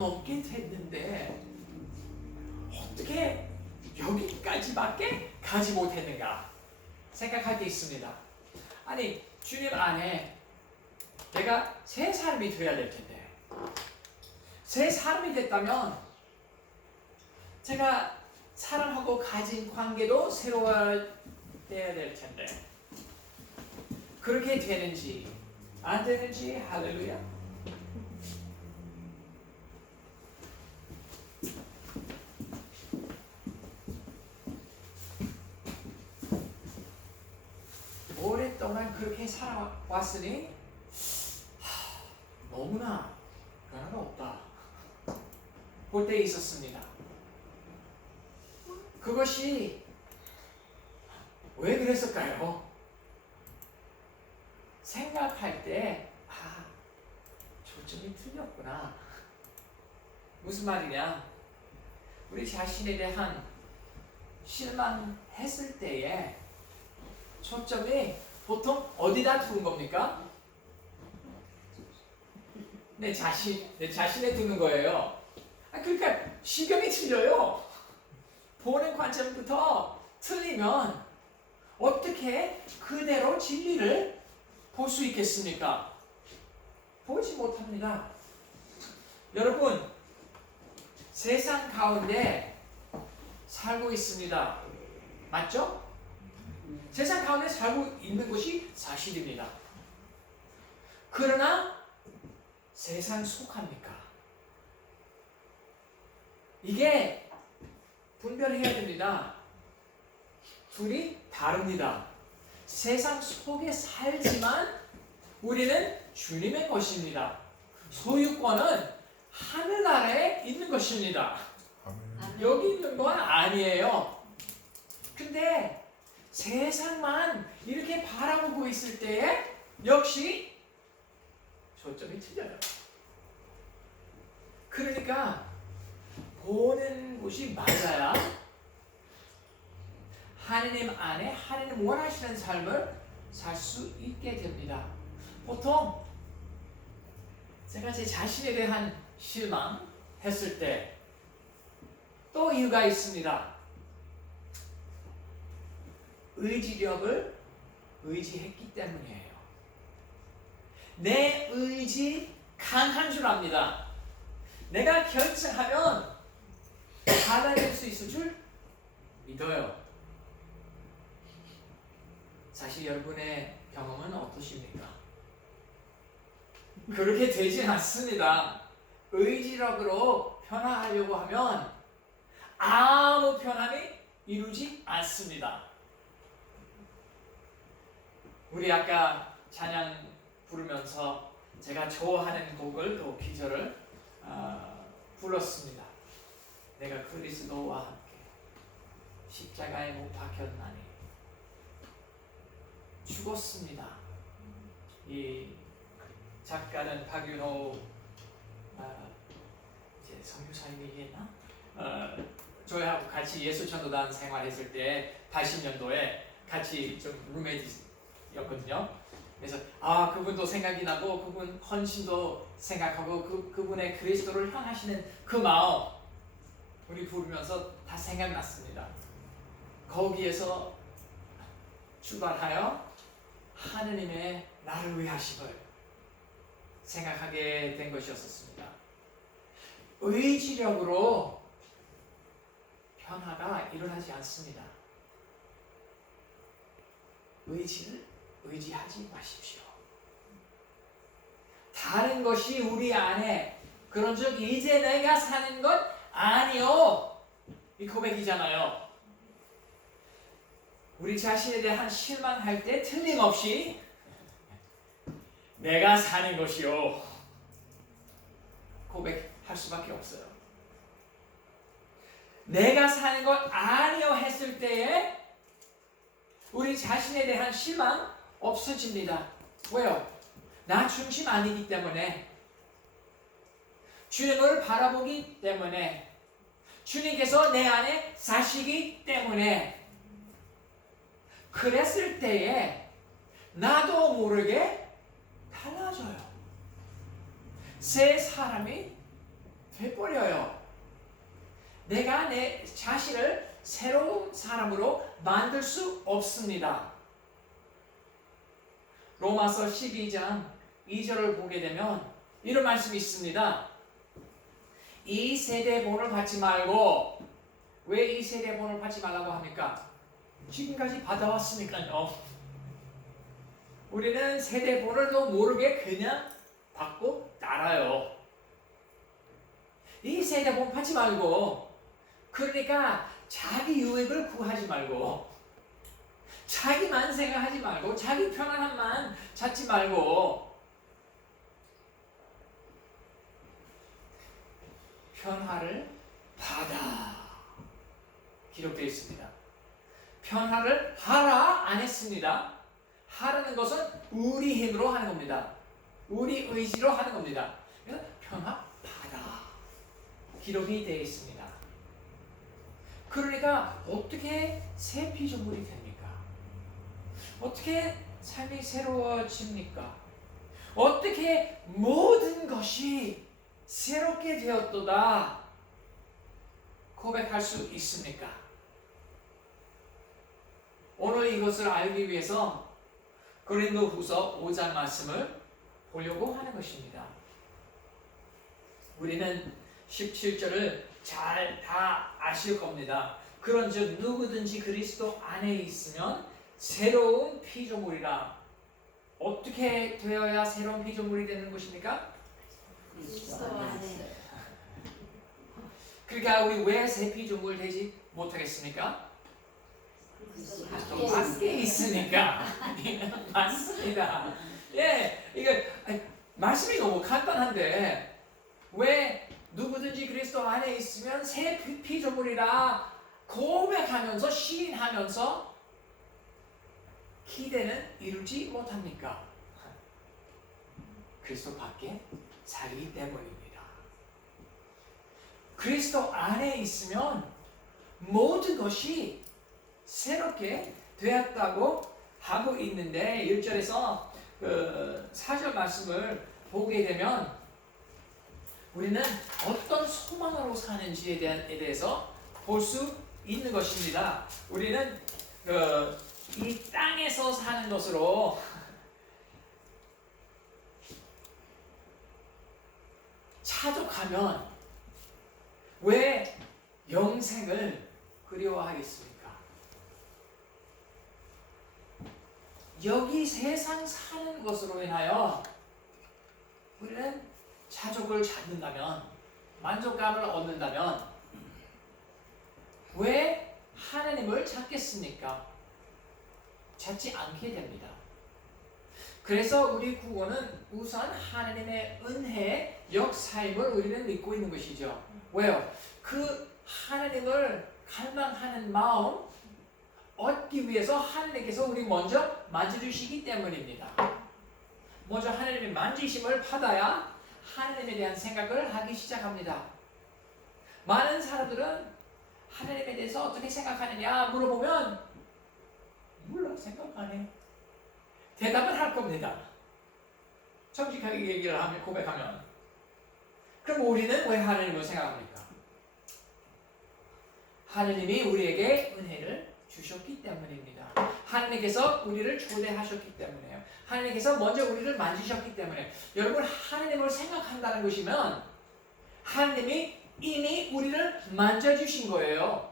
넘게 됐는데 어떻게 여기까지밖에 가지 못했는가 생각할 때 있습니다. 아니, 주님 안에 내가 새 사람이 되어야 될 텐데, 새 사람이 됐다면 제가 사람하고 가진 관계도 새로워야 될 텐데, 그렇게 되는지 안 되는지. 할렐루야. 오랫동안 그렇게 살아왔으니 너무나 변화가 없다 볼 때 있었습니다. 그것이 왜 그랬을까요? 생각할 때 초점이 틀렸구나. 무슨 말이냐? 우리 자신에 대한 실망했을 때에 초점이 보통 어디다 두는 겁니까? 내 자신에 두는 거예요. 그러니까 시경이 틀려요. 보는 관점부터 틀리면 어떻게 그대로 진리를 볼 수 있겠습니까? 보지 못합니다. 여러분, 세상 가운데 살고 있습니다. 맞죠? 세상 가운데 살고 있는 것이 사실입니다. 그러나 세상 속합니까? 이게 분별해야 됩니다. 둘이 다릅니다. 세상 속에 살지만 우리는 주님의 것입니다. 소유권은 하늘나라에 있는 것입니다. 여기 있는 건 아니에요. 근데 세상만 이렇게 바라보고 있을 때에 역시 초점이 틀려요. 그러니까 보는 곳이 맞아야 하느님 안에 하느님 원하시는 삶을 살 수 있게 됩니다. 보통 제가 제 자신에 대한 실망했을 때 또 이유가 있습니다. 의지력을 의지했기 때문이에요. 내 의지 강한 줄 압니다. 내가 결정하면 받아낼 수 있을 줄 믿어요. 사실 여러분의 경험은 어떠십니까? 그렇게 되진 않습니다. 의지력으로 변화하려고 하면 아무 변함이 이루지 않습니다. 우리 아까 찬양 부르면서 제가 좋아하는 곡을 또 기절을 불렀습니다. 내가 그리스도와 함께 십자가에 못 박혔나니 죽었습니다. 이 작가는 박윤호 이제 선교사님 얘기했나? 저희하고 같이 예수전도단 생활했을 때 80년도에 같이 좀 룸메이트였거든요. 그래서 그분도 생각이 나고 그분 헌신도 생각하고 그분의 그리스도를 향하시는 그 마음 우리 부르면서 다 생각났습니다. 거기에서 출발하여 하느님의 나를 위하심을 생각하게 된 것이었습니다. 의지력으로 변화가 일어나지 않습니다. 의지를 의지하지 마십시오. 다른 것이 우리 안에 그런즉 이제 내가 사는 것 아니요, 이 고백이잖아요. 우리 자신에 대한 실망할 때 틀림없이 내가 사는 것이요 고백할 수밖에 없어요. 내가 사는 것 아니요 했을 때에 우리 자신에 대한 실망 없어집니다. 왜요? 나 중심 아니기 때문에, 주님을 바라보기 때문에, 주님께서 내 안에 사시기 때문에. 그랬을 때에 나도 모르게 달라져요. 새 사람이 돼버려요. 내가 내 자신을 새로운 사람으로 만들 수 없습니다. 로마서 12장 2절을 보게 되면 이런 말씀이 있습니다. 이 세대 본을 받지 말고, 왜 이 세대 본을 받지 말라고 합니까? 지금까지 받아왔으니까요. 우리는 세대 본을도 모르게 그냥 받고 따라요. 이 세대 본 받지 말고, 그러니까 자기 유익을 구하지 말고, 자기만 생각하지 말고, 자기 편안함만 찾지 말고, 편하를 받아 기록되어 있습니다. 편하를 하라 안 했습니다. 하라는 것은 우리 힘으로 하는 겁니다. 우리 의지로 하는 겁니다. 그래서 편하 받아 기록이 되어 있습니다. 그러니까 어떻게 새 피조물이 됩니까? 어떻게 삶이 새로워집니까? 어떻게 모든 것이 새롭게 되었도다 고백할 수 있습니까? 오늘 이것을 알기 위해서 고린도후서 5장 말씀을 보려고 하는 것입니다. 우리는 17절을 잘 다 아실 겁니다. 그런즉 누구든지 그리스도 안에 있으면 새로운 피조물이라. 어떻게 되어야 새로운 피조물이 되는 것입니까? 그리스도 안에. 그러니까 우리 왜 새 피조물 되지 못하겠습니까? 그리스도 밖에 있으니까. 맞습니다. 예, 이게 말씀이 너무 간단한데 왜 누구든지 그리스도 안에 있으면 새 피조물이라 고백하면서 시인하면서 기대는 이루지 못합니까? 그리스도 밖에 살기 때문입니다. 그리스도 안에 있으면 모든 것이 새롭게 되었다고 하고 있는데 1절에서 4절 말씀을 보게 되면 우리는 어떤 소망으로 사는지에 대해서 볼 수 있는 것입니다. 우리는 이 땅에서 사는 것으로 차족하면 왜 영생을 그리워하겠습니까? 여기 세상 사는 것으로 인하여 우리는 차족을 찾는다면, 만족감을 얻는다면 왜 하나님을 찾겠습니까? 찾지 않게 됩니다. 그래서 우리 구원은 우선 하나님의 은혜의 역사임을 우리는 믿고 있는 것이죠. 왜요? 그 하나님을 갈망하는 마음 얻기 위해서 하나님께서 우리 먼저 만져주시기 때문입니다. 먼저 하나님의 만지심을 받아야 하나님에 대한 생각을 하기 시작합니다. 많은 사람들은 하나님에 대해서 어떻게 생각하느냐 물어보면 몰라, 생각 안 해. 대답을 할 겁니다. 정직하게 얘기를 하면, 고백하면. 그럼 우리는 왜 하나님을 생각합니까? 하나님이 우리에게 은혜를 주셨기 때문입니다. 하나님께서 우리를 초대하셨기 때문에요. 하나님께서 먼저 우리를 만지셨기 때문에. 여러분, 하나님을 생각한다는 것이면 하나님이 이미 우리를 만져주신 거예요.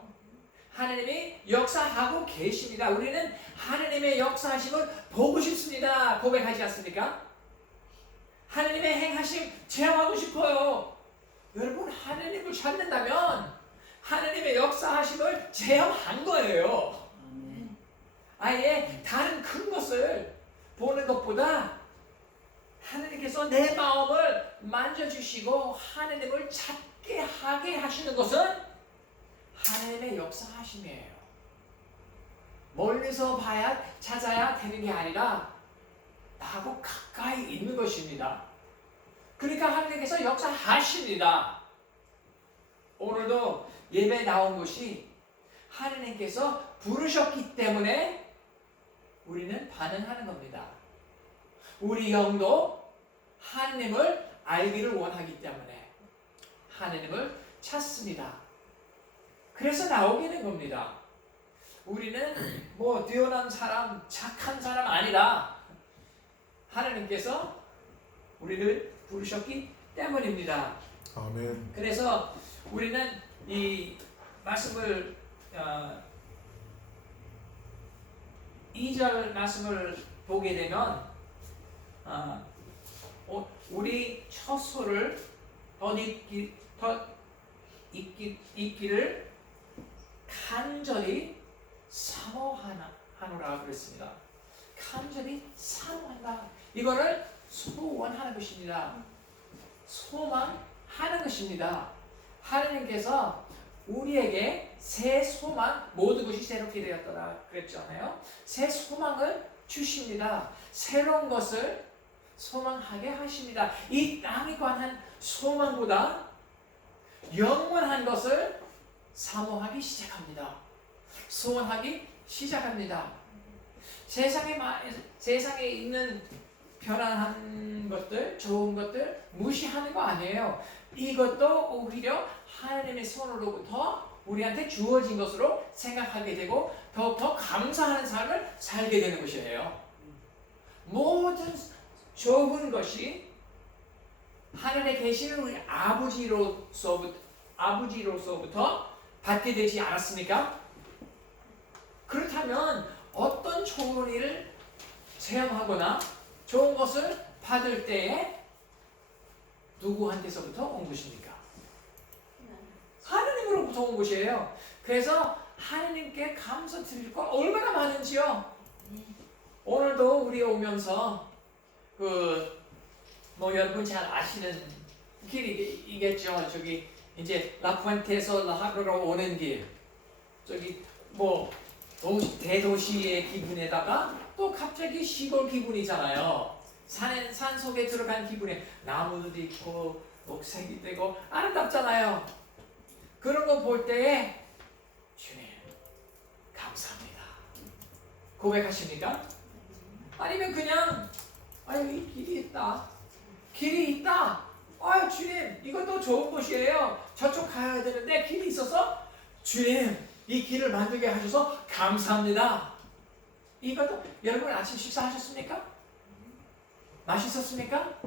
하나님이 역사하고 계십니다. 우리는 하나님의 역사하심을 보고 싶습니다. 고백하지 않습니까? 하나님의 행하심 체험하고 싶어요. 여러분, 하나님을 찾는다면 하나님의 역사하심을 체험한 거예요. 아예 다른 큰 것을 보는 것보다 하나님께서 내 마음을 만져주시고 하나님을 찾게 하게 하시는 것은 하나님의 역사하심이에요. 멀리서 봐야 찾아야 되는 게 아니라 나하고 가까이 있는 것입니다. 그러니까 하나님께서 역사하십니다. 오늘도 예배 나온 것이 하나님께서 부르셨기 때문에 우리는 반응하는 겁니다. 우리 영도 하나님을 알기를 원하기 때문에 하나님을 찾습니다. 그래서 나오게 된 겁니다. 우리는 뭐 뛰어난 사람, 착한 사람 아니다. 하나님께서 우리를 부르셨기 때문입니다. 아멘. 그래서 우리는 이 말씀을 2절 말씀을 보게 되면 우리 처소를 덧잇기를 간절히 사모하노라 그랬습니다. 간절히 사모한다. 이거를 소원하는 것입니다. 소망하는 것입니다. 하나님께서 우리에게 새 소망, 모든 것이 새롭게 되었더라 그랬잖아요. 새 소망을 주십니다. 새로운 것을 소망하게 하십니다. 이 땅에 관한 소망보다 영원한 것을 사모하기 시작합니다. 소원하기 시작합니다. 세상에 있는 편안한 것들, 좋은 것들 무시하는 거 아니에요. 이것도 오히려 하나님의 손으로부터 우리한테 주어진 것으로 생각하게 되고 더욱더 감사하는 삶을 살게 되는 것이에요. 모든 좋은 것이 하늘에 계시는 우리 아버지로서부터 받게 되지 않았습니까? 그렇다면 어떤 좋은 일을 체험하거나 좋은 것을 받을 때에 누구한테서부터 온 것입니까? 하나님으로부터 온 것이에요. 그래서 하나님께 감사드릴 거 얼마나 많은지요. 오늘도 우리 오면서 여러분 잘 아시는 길이겠죠. 저기 이제 라푸엔테에서 라하브로 오는 길, 저기 대도시의 기분에다가 또 갑자기 시골 기분이잖아요. 산 속에 들어간 기분에 나무도 있고 녹색이 되고 아름답잖아요. 그런 거 볼 때에 주님 감사합니다. 고백하십니까? 아니면 그냥 이 길이 있다. 주님 이것도 좋은 곳이에요. 저쪽 가야 되는데 길이 있어서 주님 이 길을 만들게 하셔서 감사합니다. 이것도 여러분 아침 식사하셨습니까? 맛있었습니까?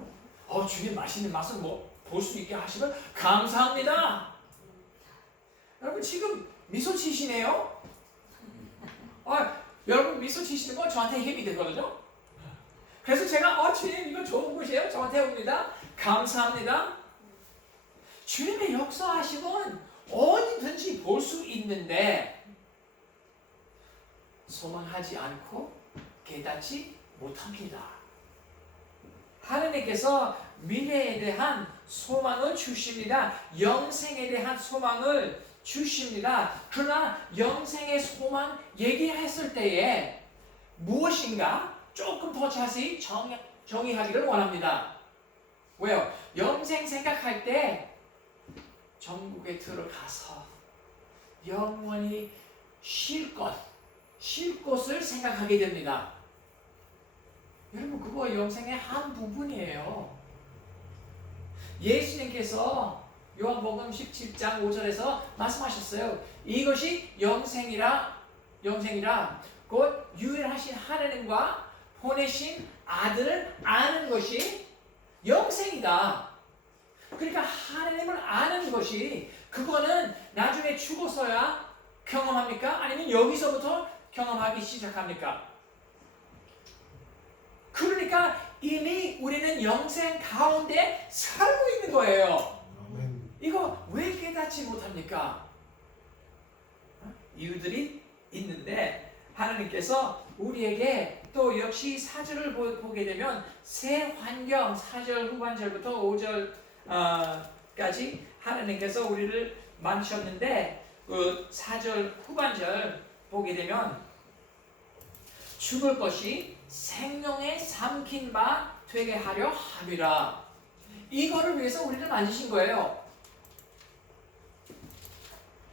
주님 맛있는 맛을 볼 수 있게 하시면 감사합니다. 여러분 지금 미소 치시네요. 여러분 미소 치시는 건 저한테 힘이 되거든요. 그래서 제가 주님 이거 좋은 곳이에요. 저한테 옵니다. 감사합니다. 주님의 역사하심은 어디든지 볼 수 있는데 소망하지 않고 깨닫지 못합니다. 하나님께서 미래에 대한 소망을 주십니다. 영생에 대한 소망을 주십니다. 그러나 영생의 소망 얘기했을 때에 무엇인가 조금 더 자세히 정의하기를 원합니다. 왜요? 영생 생각할 때 천국에 들어가서 영원히 쉴 곳을 생각하게 됩니다. 여러분 그거 영생의 한 부분이에요. 예수님께서 요한복음 17장 5절에서 말씀하셨어요. 이것이 영생이라 곧 유일하신 하나님과 보내신 아들을 아는 것이 영생이다. 그러니까 하나님을 아는 것이 그거는 나중에 죽어서야 경험합니까? 아니면 여기서부터 경험하기 시작합니까? 그러니까 이미 우리는 영생 가운데 살고 있는 거예요. 아멘. 이거 왜 깨닫지 못합니까? 이유들이 있는데 하나님께서 우리에게 또 역시 4절을 보게 되면 새 환경 4절 후반절부터 5절까지 하나님께서 우리를 만드셨는데 그 4절 후반절 보게 되면 죽을 것이 생명에 삼킨 바 되게 하려 함이라. 이거를 위해서 우리를 만드신 거예요.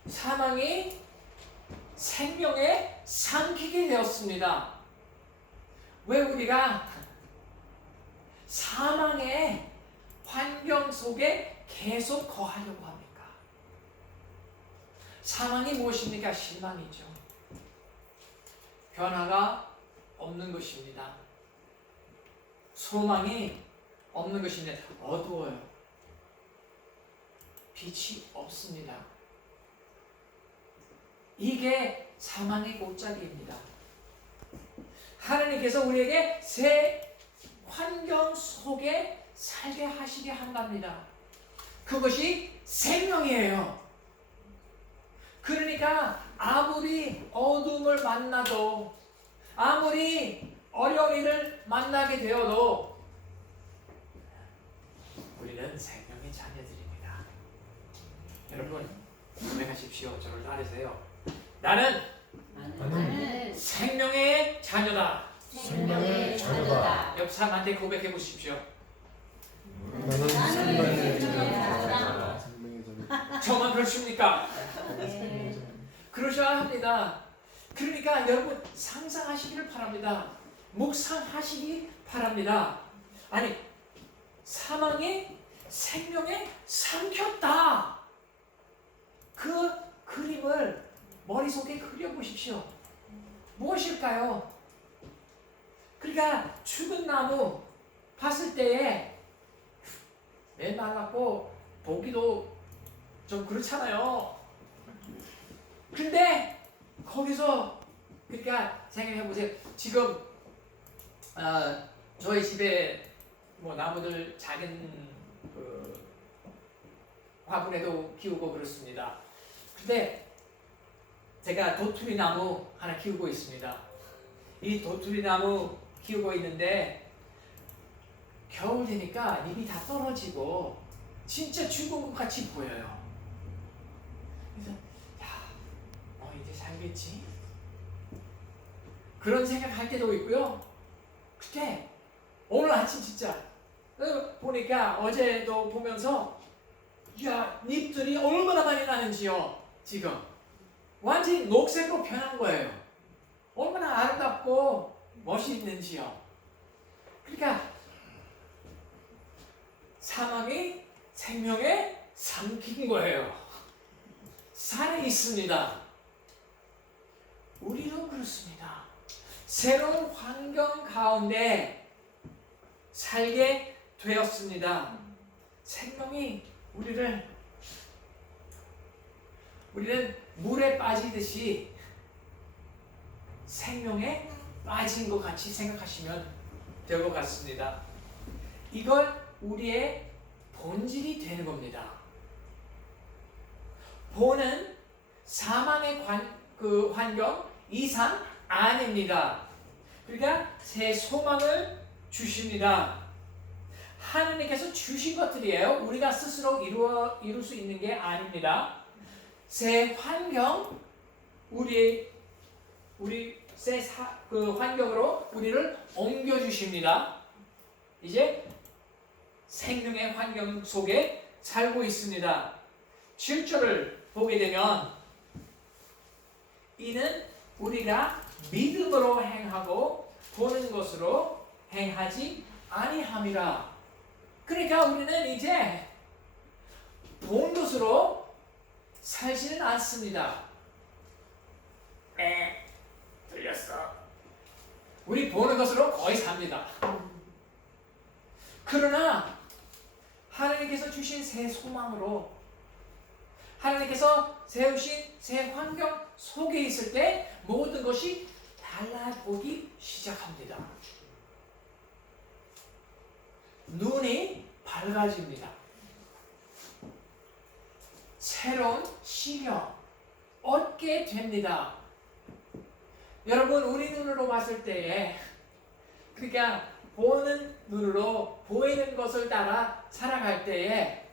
사망이 생명에 삼키게 되었습니다. 왜 우리가 사망의 환경 속에 계속 거하려고 합니까? 사망이 무엇입니까? 실망이죠. 변화가 없는 것입니다. 소망이 없는 것입니다. 어두워요. 빛이 없습니다. 이게 사망의 골짜기입니다. 하나님께서 우리에게 새 환경 속에 살게 하시게 한답니다. 그것이 생명이에요. 그러니까 아무리 어둠을 만나도, 아무리 어려운 일을 만나게 되어도 우리는 생명의 자녀들입니다. 여러분 고백하십시오. 저를 따르세요. 나는 나는 생명의 자녀다. 생명의 자녀다. 옆 사람한테 고백해 보십시오. 나는 생명의 자녀다. 저만 그렇습니까? 네. 그러셔야 합니다. 그러니까 여러분 상상하시기를 바랍니다. 묵상하시기 바랍니다. 아니 사망이 생명에 삼켰다. 그 그림을 머릿속에 그려보십시오. 무엇일까요? 그러니까 죽은 나무 봤을 때에 메말랐고 보기도 좀 그렇잖아요. 근데 거기서 그러니까 생각해 보세요. 지금 저희 집에 뭐 나무들 작은 그 화분에도 키우고 그렇습니다. 근데 제가 도토리 나무 하나 키우고 있습니다. 이 도토리 나무 키우고 있는데 겨울 되니까 잎이 다 떨어지고 진짜 죽은 것 같이 보여요. 그래서 이제 살겠지? 그런 생각할 때도 있고요. 그때 오늘 아침 진짜 보니까 어제도 보면서 야 잎들이 얼마나 많이 나는지요. 지금 완전히 녹색으로 변한 거예요. 얼마나 아름답고 멋있는지요. 그러니까 사망이 생명에 삼킨 거예요. 살아 있습니다. 우리도 그렇습니다. 새로운 환경 가운데 살게 되었습니다. 생명이 우리는 물에 빠지듯이 생명에 빠진 것 같이 생각하시면 될 것 같습니다. 이걸 우리의 본질이 되는 겁니다. 본은 사망의 환경 이상 아닙니다. 그러니까 새 소망을 주십니다. 하나님께서 주신 것들이에요. 우리가 스스로 이룰 수 있는 게 아닙니다. 새 환경, 우리 새 환경으로 우리를 옮겨 주십니다. 이제 생명의 환경 속에 살고 있습니다. 7절을 보게 되면 이는 우리가 믿음으로 행하고 보는 것으로 행하지 아니함이라. 그러니까 우리는 이제 본 것으로 살지는 않습니다. 들렸어. 우리 보는 것으로 거의 삽니다. 그러나 하나님께서 주신 새 소망으로 하나님께서 세우신 새 환경 속에 있을 때 모든 것이 달라보기 시작합니다. 눈이 밝아집니다. 새로운 시력 얻게 됩니다. 여러분 우리 눈으로 봤을 때에 그러니까 보는 눈으로 보이는 것을 따라 살아갈 때에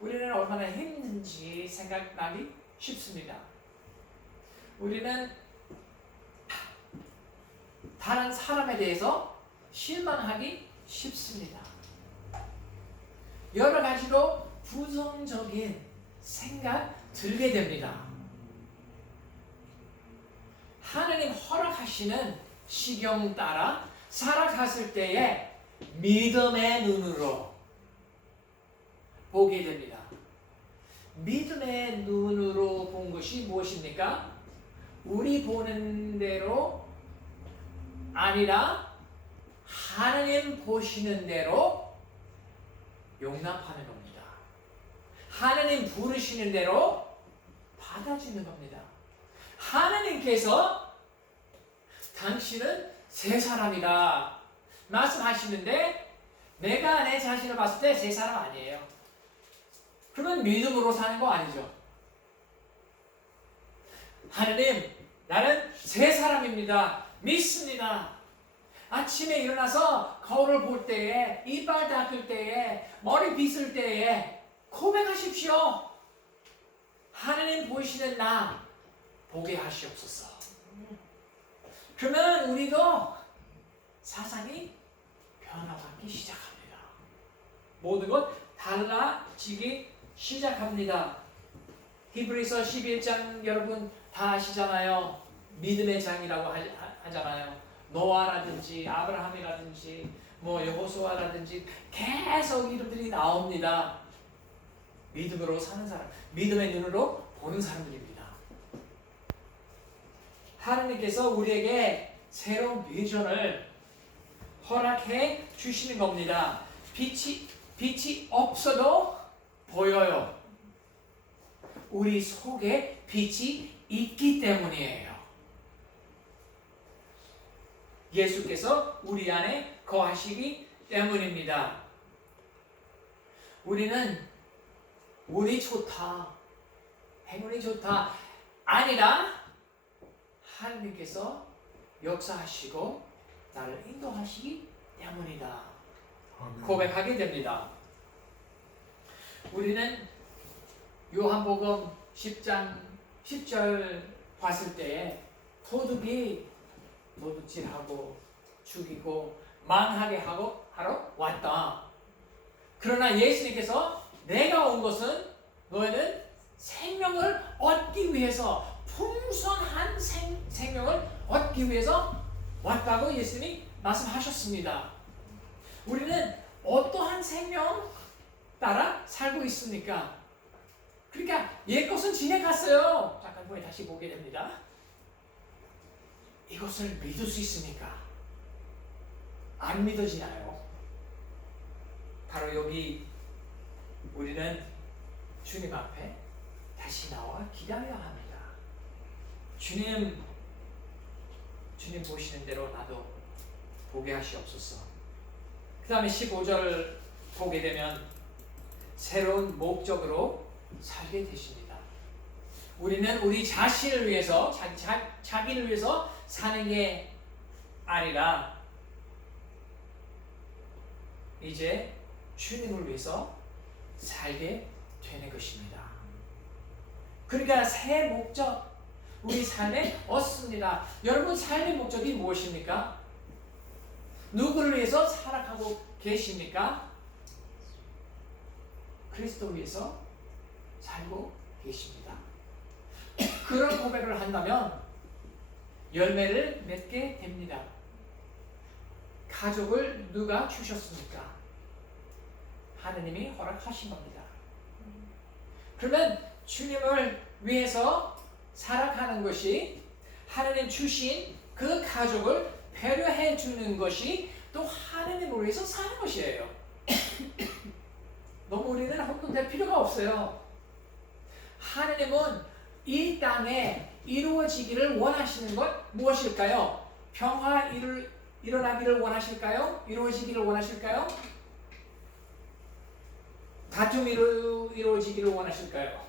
우리는 얼마나 힘든지 생각나기 쉽습니다. 우리는 다른 사람에 대해서 실망하기 쉽습니다. 여러 가지로 부정적인 생각 들게 됩니다. 하나님 허락하시는 시경 따라 살아갔을 때에 믿음의 눈으로 보게 됩니다. 믿음의 눈으로 본 것이 무엇입니까? 우리 보는 대로 아니라 하나님 보시는 대로 용납하는 겁니다. 하나님 부르시는 대로 받아주는 겁니다. 하나님께서 당신은 새 사람이다 말씀하시는데 내가 내 자신을 봤을 때 새 사람 아니에요. 그러면 믿음으로 사는 거 아니죠. 하나님, 나는 새 사람입니다. 믿습니다. 아침에 일어나서 거울을 볼 때에, 이빨 닦을 때에, 머리 빗을 때에 고백하십시오. 하나님 보시는 나 보게 하시옵소서. 그러면 우리도 사상이 변화받기 시작합니다. 모든 것 달라지기 시작합니다. 히브리서 11장 여러분 다 아시잖아요. 믿음의 장이라고 하잖아요. 노아라든지 아브라함이라든지 뭐 여호수아라든지 계속 이름들이 나옵니다. 믿음으로 사는 사람, 믿음의 눈으로 보는 사람들입니다. 하나님께서 우리에게 새로운 비전을 허락해 주시는 겁니다. 빛이 없어도 보여요. 우리 속에 빛이 있기 때문이에요. 예수께서 우리 안에 거하시기 때문입니다. 우리는 운이 좋다, 행운이 좋다 아니라 하나님께서 역사하시고 나를 인도하시기 때문이다. 아멘. 고백하게 됩니다. 우리는 요한복음 10장 10절 봤을 때에 도둑이 도둑질하고 죽이고 망하게 하러 왔다. 그러나 예수님께서 내가 온 것은 너희는 생명을 얻기 위해서, 풍성한 생명을 얻기 위해서 왔다고 예수님이 말씀하셨습니다. 우리는 어떠한 생명 따라 살고 있습니까? 그러니까 옛것은 지나갔어요. 잠깐 후에 다시 보게 됩니다. 이것을 믿을 수 있습니까? 안 믿어지나요? 바로 여기 우리는 주님 앞에 다시 나와 기다려야 합니다. 주님 보시는 대로 나도 보게 하시옵소서. 그 다음에 15절 보게 되면 새로운 목적으로 살게 되십니다. 우리는 우리 자신을 위해서, 자기를 위해서 사는 게 아니라 이제 주님을 위해서 살게 되는 것입니다. 그러니까 새 목적, 우리 삶에 얻습니다. 여러분 삶의 목적이 무엇입니까? 누구를 위해서 살아가고 계십니까? 그리스도 위해서 살고 계십니다. 그런 고백을 한다면 열매를 맺게 됩니다. 가족을 누가 주셨습니까? 하느님이 허락하신 겁니다. 그러면 주님을 위해서 살아가는 것이, 하느님 주신 그 가족을 배려해 주는 것이 또 하느님을 위해서 사는 것이에요. 너무 우리는 혼돈될 필요가 없어요. 하느님은 이 땅에 이루어지기를 원하시는 것 무엇일까요? 평화 일어나기를 원하실까요? 이루어지기를 원하실까요? 다툼 이루어지기를 원하실까요?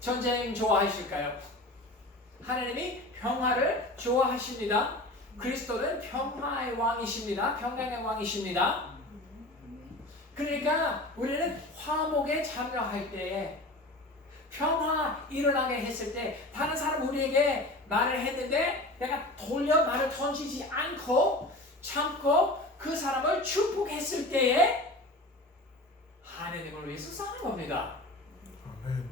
전쟁 좋아하실까요? 하나님이 평화를 좋아하십니다. 그리스도는 평화의 왕이십니다. 평강의 왕이십니다. 그러니까 우리는 화목에 참여할 때에, 평화 일어나게 했을 때, 다른 사람 우리에게 말을 했는데 내가 돌려 말을 던지지 않고 참고 그 사람을 축복했을 때에 하나님을 위해서 사는 겁니다. 아멘.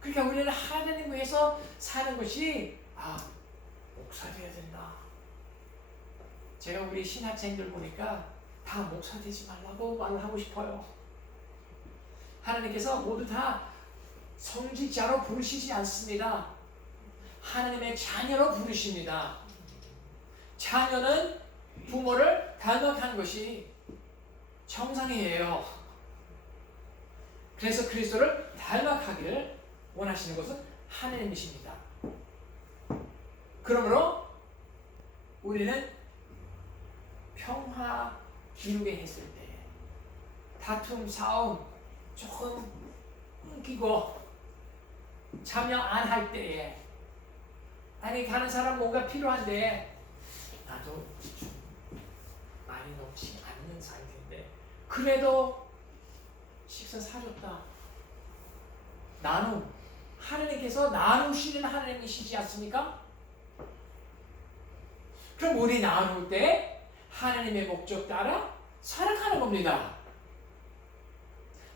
그러니까 우리는 하나님 위해서 사는 것이, 목사 돼야 된다. 제가 우리 신학생들 보니까 다 목사 되지 말라고 말을 하고 싶어요. 하나님께서 모두 다 성직자로 부르시지 않습니다. 하나님의 자녀로 부르십니다. 자녀는 부모를 닮아가는 것이 정상이에요. 그래서 그리스도를 닮아가기를 원하시는 것은 하나님이십니다. 그러므로 우리는 평화 기르게 했을 때, 다툼, 싸움 조금 끊기고 참여 안 할 때에, 아니 다른 사람 뭔가 필요한데 나도 많이 넘치 않는 상태인데 그래도 식사 사줬다. 나눔. 하나님께서 나누시는 하나님이시지 않습니까? 그럼 우리 나눌 때 하나님의 목적 따라 살아가는 겁니다.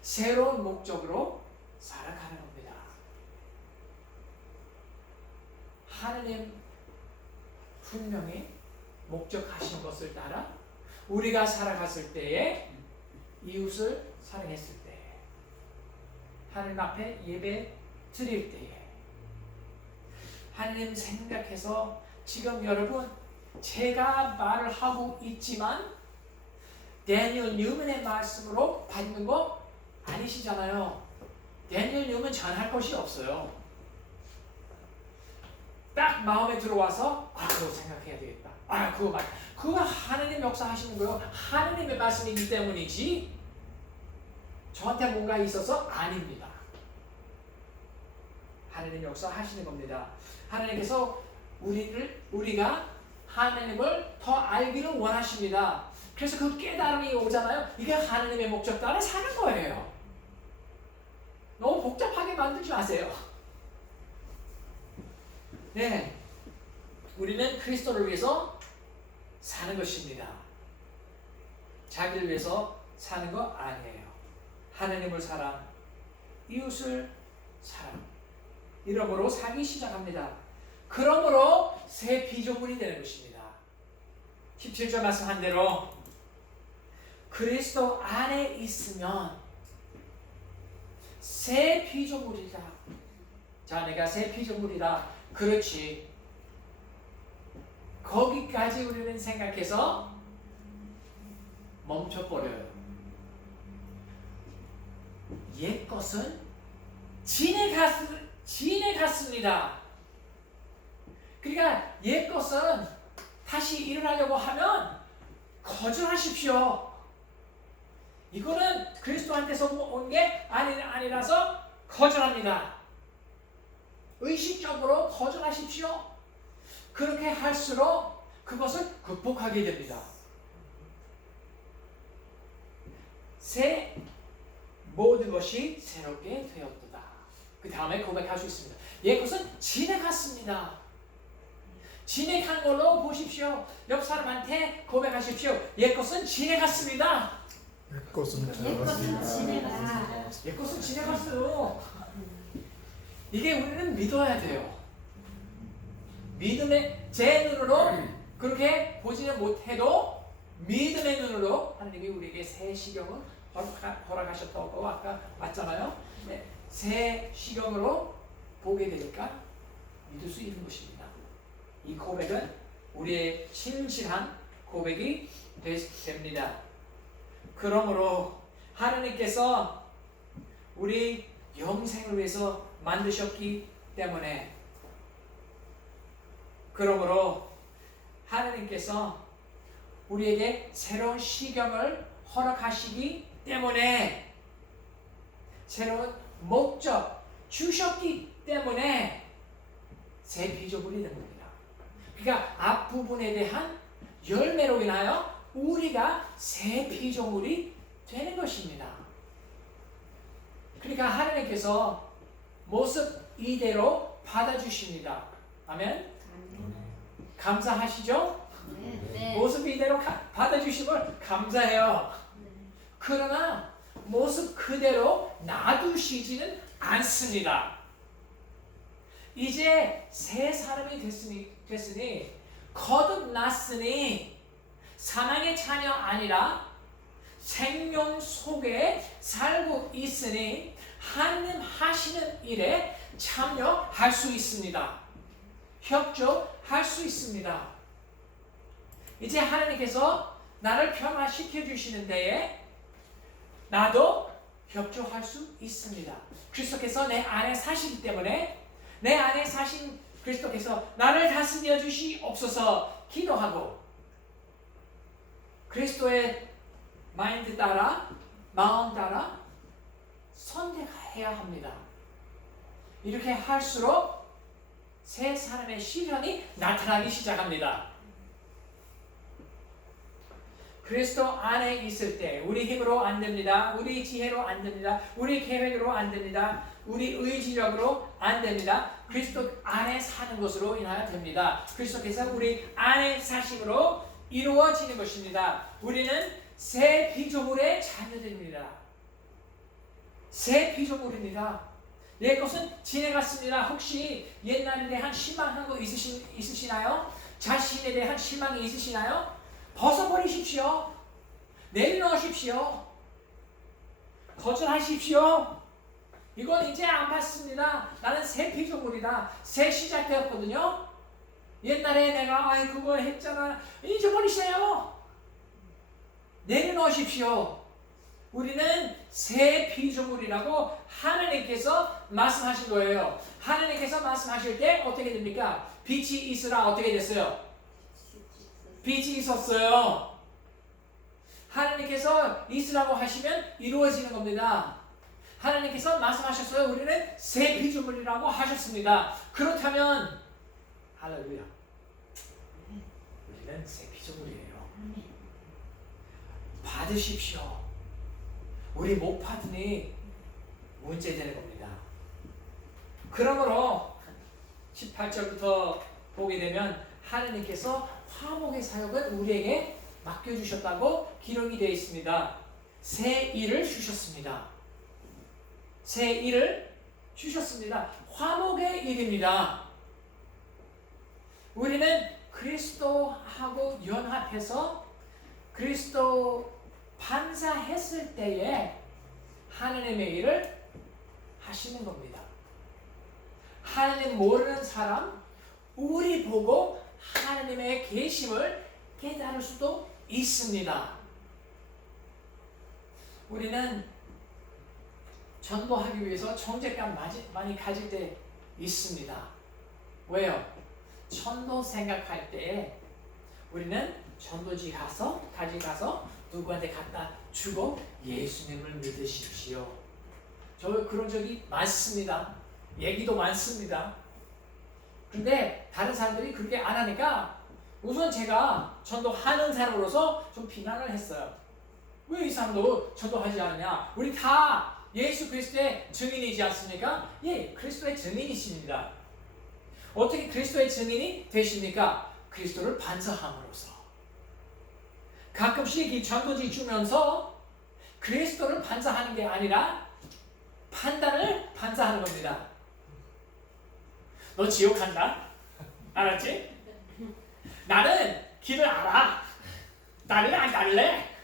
새로운 목적으로 살아가는 겁니다. 하나님 분명히 목적하신 것을 따라 우리가 살아갔을 때에, 이웃을 사랑했을 때, 하나님 앞에 예배 드릴 때에, 하나님 생각해서 지금 여러분 제가 말을 하고 있지만 데니얼 뉴먼의 말씀으로 받는 거 아니시잖아요. 데니얼 뉴먼 전할 것이 없어요. 딱 마음에 들어와서 그거 생각해야 되겠다. 그거 하나님 역사하시는 거예요. 하나님의 말씀이기 때문이지 저한테 뭔가 있어서 아닙니다. 하나님 역사하시는 겁니다. 하나님께서 우리가 하나님을 더 알기를 원하십니다. 그래서 그 깨달음이 오잖아요. 이게 하나님의 목적 따라 사는 거예요. 너무 복잡하게 만들지 마세요. 네, 우리는 그리스도를 위해서 사는 것입니다. 자기를 위해서 사는 거 아니에요. 하나님을 사랑, 이웃을 사랑, 이러므로 살기 시작합니다. 그러므로 새 피조물이 되는 것입니다. 17절 말씀한 대로 그리스도 안에 있으면 새 피조물이다. 자, 내가 새 피조물이다. 그렇지. 거기까지 우리는 생각해서 멈춰버려요. 옛 것은 지내갔습니다. 그러니까 옛 것은 다시 일어나려고 하면 거절하십시오. 이거는 그리스도한테서 온 게 아니라서 거절합니다. 의식적으로 거절하십시오. 그렇게 할수록 그것을 극복하게 됩니다. 모든 것이 새롭게 되었도다. 그 다음에 고백할 수 있습니다. 옛 것은 지내갔습니다. 지내간 걸로 보십시오. 옆 사람한테 고백하십시오. 옛 것은 지내갔습니다. 옛 것은 지내갔습니다. 옛 것은 지내갔어요. 이게 우리는 믿어야 돼요. 믿음의 제 눈으로 그렇게 보지는 못해도 믿음의 눈으로 하나님이 우리에게 새 시경을 허락하셨다고 아까 봤잖아요. 네, 새 시경으로 보게 되니까 믿을 수 있는 것입니다. 이 고백은 우리의 진실한 고백이 됩니다. 그러므로 하나님께서 우리 영생을 위해서 만드셨기 때문에, 그러므로 하나님께서 우리에게 새로운 시경을 허락하시기 때문에, 새로운 목적 주셨기 때문에 새 피조물이 된 겁니다. 그러니까 앞부분에 대한 열매로 인하여 우리가 새 피조물이 되는 것입니다. 그러니까 하나님께서 모습 이대로 받아주십니다. 아멘? 감사하시죠? 네. 모습 이대로 받아주심을 감사해요. 그러나 모습 그대로 놔두시지는 않습니다. 이제 새 사람이 됐으니 거듭났으니 사망의 자녀 아니라 생명 속에 살고 있으니 하나님 하시는 일에 참여할 수 있습니다. 협조할 수 있습니다. 이제 하나님께서 나를 변화시켜 주시는 데에 나도 협조할 수 있습니다. 그리스도께서 내 안에 사시기 때문에 내 안에 사신 그리스도께서 나를 다스려 주시옵소서 기도하고 그리스도의 마인드 따라 마음 따라 선택해야 합니다. 이렇게 할수록 새 사람의 실현이 나타나기 시작합니다. 그리스도 안에 있을 때 우리 힘으로 안 됩니다. 우리 지혜로 안 됩니다. 우리 계획으로 안 됩니다. 우리 의지력으로 안 됩니다. 그리스도 안에 사는 것으로 인하여 됩니다. 그리스도께서 우리 안에 사심으로 이루어지는 것입니다. 우리는 새 피조물의 자녀들입니다. 새 피조물입니다. 옛 것은 지나갔습니다. 혹시 옛날에 대한 실망한 거 있으시나요? 자신에 대한 실망이 있으시나요? 벗어버리십시오. 내려놓으십시오. 거절하십시오. 이건 이제 안 받습니다. 나는 새 피조물이다. 새 시작되었거든요. 옛날에 내가 그거 했잖아. 잊어버리세요. 내려놓으십시오. 우리는 새 피조물이라고 하나님께서 말씀하신 거예요. 하나님께서 말씀하실 때 어떻게 됩니까? 빛이 있으라 어떻게 됐어요? 빛이 있었어요. 하나님께서 있으라고 하시면 이루어지는 겁니다. 하나님께서 말씀하셨어요. 우리는 새 피조물이라고 하셨습니다. 그렇다면 할렐루야. 우리는 새 피조물이에요. 받으십시오. 우리 못 받으니 문제되는 겁니다. 그러므로 18절부터 보게 되면 하나님께서 화목의 사역을 우리에게 맡겨주셨다고 기록이 되어 있습니다. 새 일을 주셨습니다. 새 일을 주셨습니다. 화목의 일입니다. 우리는 그리스도하고 연합해서 그리스도 반사했을 때에 하나님의 일을 하시는 겁니다. 하나님 모르는 사람, 우리 보고 하나님의 계심을 깨달을 수도 있습니다. 우리는 전도하기 위해서 정죄감 많이 가질 때 있습니다. 왜요? 전도 생각할 때 우리는 전도지 가서 누구한테 갖다 주고 예수님을 믿으십시오. 저 그런 적이 많습니다. 얘기도 많습니다. 근데 다른 사람들이 그렇게 안 하니까 우선 제가 전도하는 사람으로서 좀 비난을 했어요. 왜 이 사람도 전도하지 않느냐? 우리 다 예수 그리스도의 증인이지 않습니까? 예, 그리스도의 증인이십니다. 어떻게 그리스도의 증인이 되십니까? 그리스도를 반사함으로써. 가끔씩 이 전도지 주면서 그리스도를 반사하는 게 아니라 판단을 반사하는 겁니다. 너 지옥 간다? 알았지? 나는 길을 알아. 나는 안 갈래.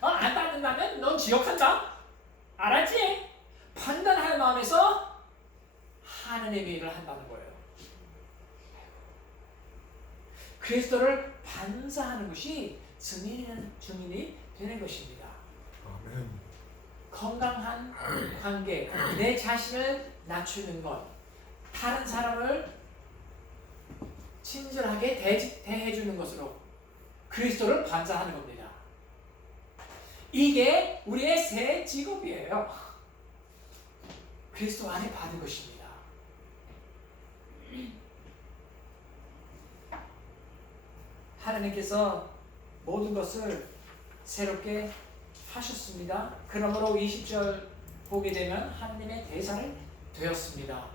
안 따른다면 넌 지옥 간다. 알았지? 판단하는 마음에서 하나님의 일을 한다는 거예요. 그리스도를 반사하는 것이 증인이 되는 것입니다. 아멘. 건강한 관계, 내 자신을 낮추는 것, 다른 사람을 친절하게 대해주는 것으로 그리스도를 반사하는 겁니다. 이게 우리의 새 직업이에요. 그리스도 안에 받은 것입니다. 하나님께서 모든 것을 새롭게 하셨습니다. 그러므로 20절 보게 되면 하나님의 대사를 되었습니다.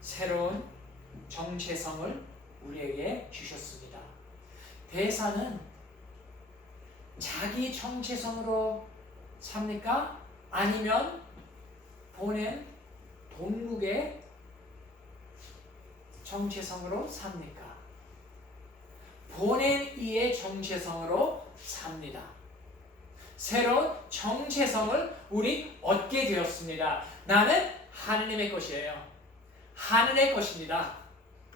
새로운 정체성을 우리에게 주셨습니다. 대사는 자기 정체성으로 삽니까? 아니면 보낸 동국의 정체성으로 삽니까? 보낸 이의 정체성으로 삽니다. 새로운 정체성을 우리 얻게 되었습니다. 나는 하느님의 것이에요. 하늘의 것입니다.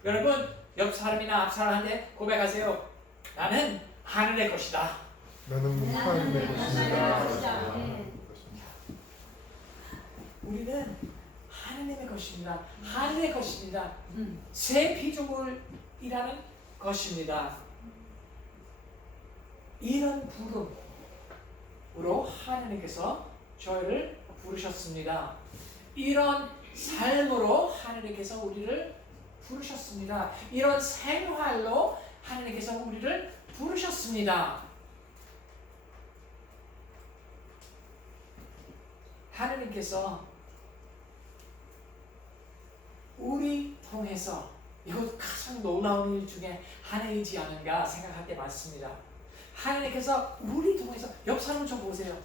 여러분 옆 사람이나 앞 사람한테 고백하세요. 나는 하늘의 것이다. 나는 하나님의 것입니다. 우리는 하느님의 것입니다. 하늘의 것입니다. 새 피조물이라는 것입니다. 이런 부름으로 하느님께서 저희를 부르셨습니다. 이런 삶으로 하느님께서 우리를 부르셨습니다. 이런 생활로 하느님께서 우리를 부르셨습니다. 하느님께서 우리 통해서 이것 가장 놀라운 일 중에 하나이지 않은가 생각할 때 많습니다. 하느님께서 우리 통해서 옆 사람 좀 보세요.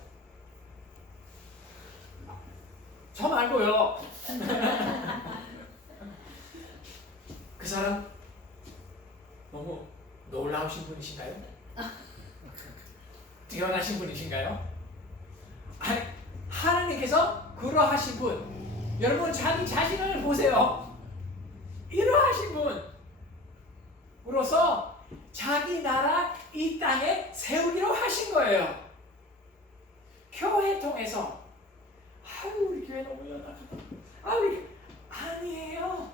저 말고요. 그 사람 너무 놀라우신 분이신가요? 뛰어나신 분이신가요? 아니, 하나님께서 그러하신 분, 여러분 자기 자신을 보세요. 이러하신 분으로서 자기 나라 이 땅에 세우기로 하신 거예요. 교회 통해서 아유 우리 교회 너무 연약하다. 우리 아니에요.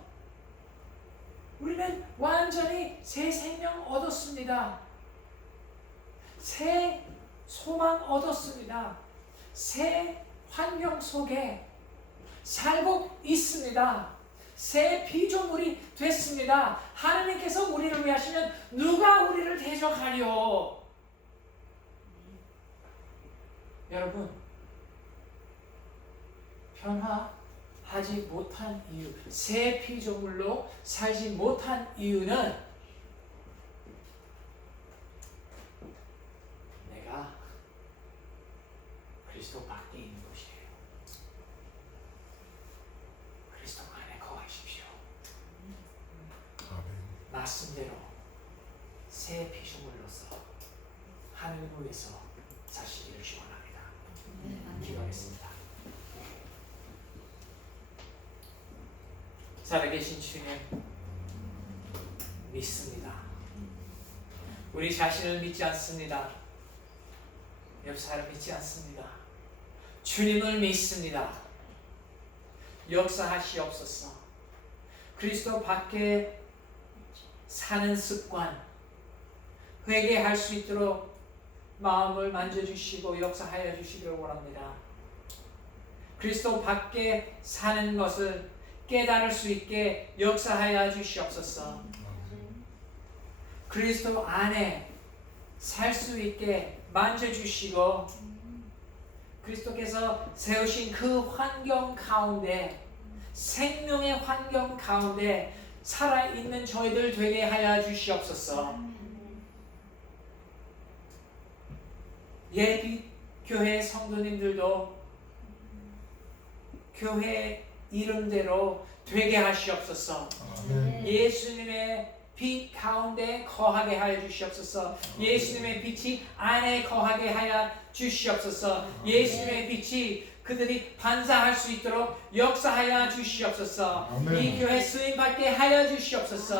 우리는 완전히 새 생명 얻었습니다. 새 소망 얻었습니다. 새 환경 속에 살고 있습니다. 새 피조물이 됐습니다. 하나님께서 우리를 위하시면 누가 우리를 대적하리요? 여러분, 변화하지 못한 이유, 새 피조물로 살지 못한 이유는 내가 그리스도 밖에 있는 것이에요. 그리스도 안에 거하십시오. 아멘. 말씀대로 새 피조물로서 하늘을 위해서 사시기를 축원합니다. 기도하겠습니다. 살아계신 주님 믿습니다. 우리 자신을 믿지 않습니다. 옆 사람 믿지 않습니다. 주님을 믿습니다. 역사하시옵소서. 그리스도 밖에 사는 습관 회개할 수 있도록 마음을 만져주시고 역사하여 주시기를 원합니다. 그리스도 밖에 사는 것을 깨달을 수 있게 역사하여 주시옵소서. 그리스도 안에 살 수 있게 만져주시고 그리스도께서 세우신 그 환경 가운데 생명의 환경 가운데 살아있는 저희들 되게 하여 주시옵소서. 예비 교회 성도님들도 교회 이름대로 되게 하시옵소서. 아멘. 예수님의 빛 가운데 거하게 하여 주시옵소서. 예수님의 빛이 안에 거하게 하여 주시옵소서. 예수님의 빛이 그들이 반사할 수 있도록 역사하여 주시옵소서. 아멘. 이 교회 쓰임 받게 하여 주시옵소서.